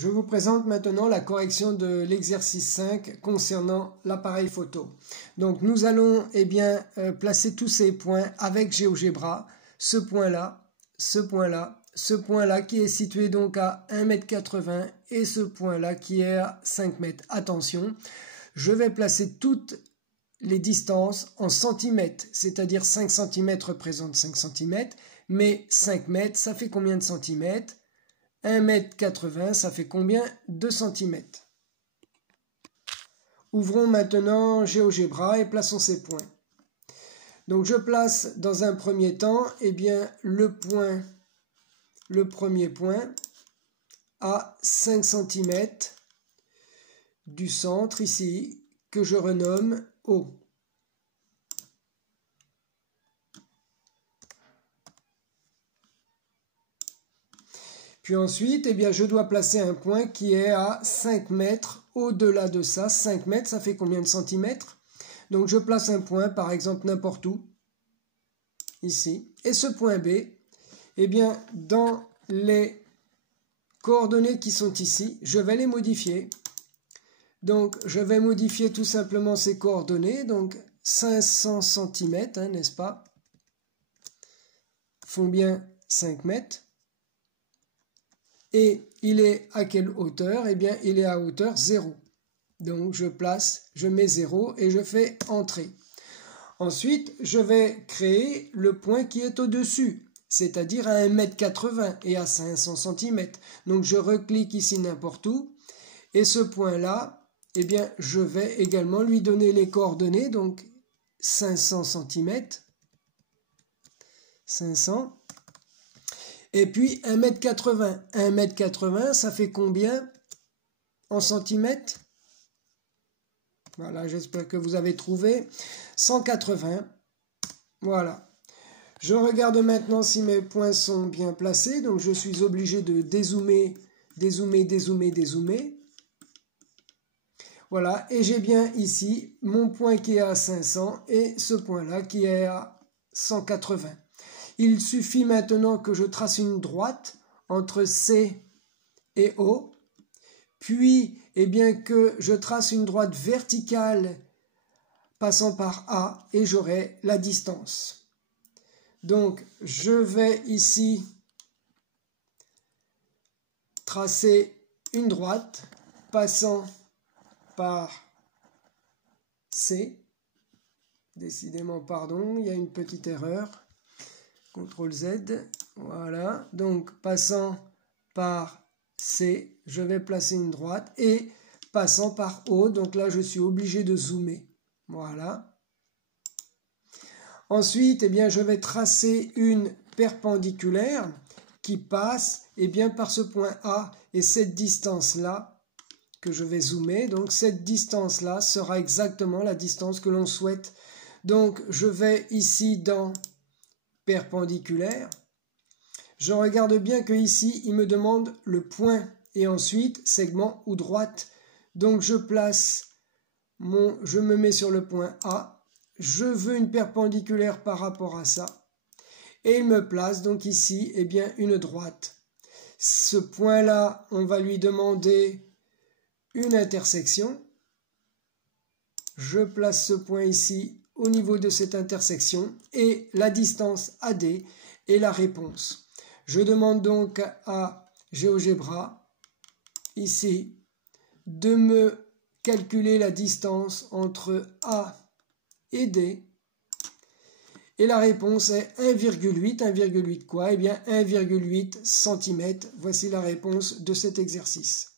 Je vous présente maintenant la correction de l'exercice 5 concernant l'appareil photo. Donc nous allons placer tous ces points avec GeoGebra, ce point-là, ce point-là, ce point-là qui est situé donc à 1,80 m et ce point-là qui est à 5 mètres. Attention, je vais placer toutes les distances en centimètres, c'est-à-dire 5 cm représente 5 cm, mais 5 mètres, ça fait combien de centimètres? 1,80 m, ça fait combien? 2 cm. Ouvrons maintenant GeoGebra et plaçons ces points. Donc je place dans un premier temps le premier point à 5 cm du centre ici, que je renomme O. Puis ensuite, je dois placer un point qui est à 5 mètres au-delà de ça. 5 mètres, ça fait combien de centimètres? Donc je place un point, par exemple, n'importe où, ici. Et ce point B, dans les coordonnées qui sont ici, je vais les modifier. Donc je vais modifier tout simplement ces coordonnées. Donc 500 cm, n'est-ce pas? Font bien 5 mètres. Et il est à quelle hauteur? Il est à hauteur 0. Donc je mets 0 et je fais Entrée. Ensuite, je vais créer le point qui est au-dessus, c'est-à-dire à 1,80 m et à 500 cm. Donc je reclique ici n'importe où. Et ce point-là, je vais également lui donner les coordonnées, donc 500 cm. 500. Et puis 1,80 m. 1,80 m, ça fait combien en centimètres? Voilà, j'espère que vous avez trouvé. 180. Voilà. Je regarde maintenant si mes points sont bien placés. Donc je suis obligé de dézoomer, dézoomer, dézoomer, dézoomer. Voilà, et j'ai bien ici mon point qui est à 500 et ce point-là qui est à 180. Il suffit maintenant que je trace une droite entre C et O, puis que je trace une droite verticale passant par A et j'aurai la distance. Donc je vais ici tracer une droite passant par C. Décidément, pardon, il y a une petite erreur. CTRL Z, voilà, donc passant par C, je vais placer une droite et passant par O, donc là je suis obligé de zoomer, voilà. Ensuite, je vais tracer une perpendiculaire qui passe par ce point A et cette distance-là que je vais zoomer, donc cette distance-là sera exactement la distance que l'on souhaite. Donc je vais ici dans perpendiculaire. Je regarde bien que ici il me demande le point et ensuite segment ou droite. Donc je me mets sur le point A. Je veux une perpendiculaire par rapport à ça. Et il me place donc ici une droite. Ce point-là, on va lui demander une intersection. Je place ce point ici au niveau de cette intersection et la distance AD est la réponse. Je demande donc à GeoGebra ici de me calculer la distance entre A et D et la réponse est 1,8. 1,8 quoi? 1,8 cm. Voici la réponse de cet exercice.